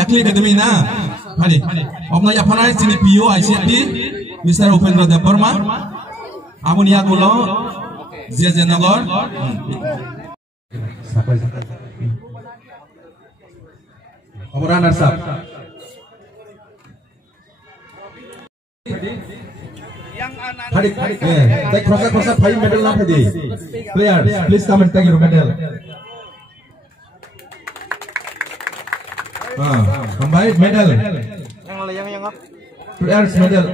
Yakli kedemina, hadi. Opna ya panai sini PO ICT, Mr. Upendra Devarma, Amunia Kulo, Zia Nagor. Omoran Arsap. Hadi, take cross 5 medal na hadi. Players, please come and take your medal. Combined medal. Yang players medal.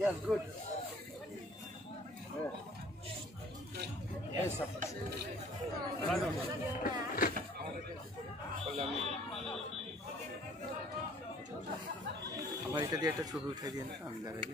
Yes, good. Yes, আমার এটা দিয়ে একটা ছবি উঠাই দিন আমি দাঁড়াই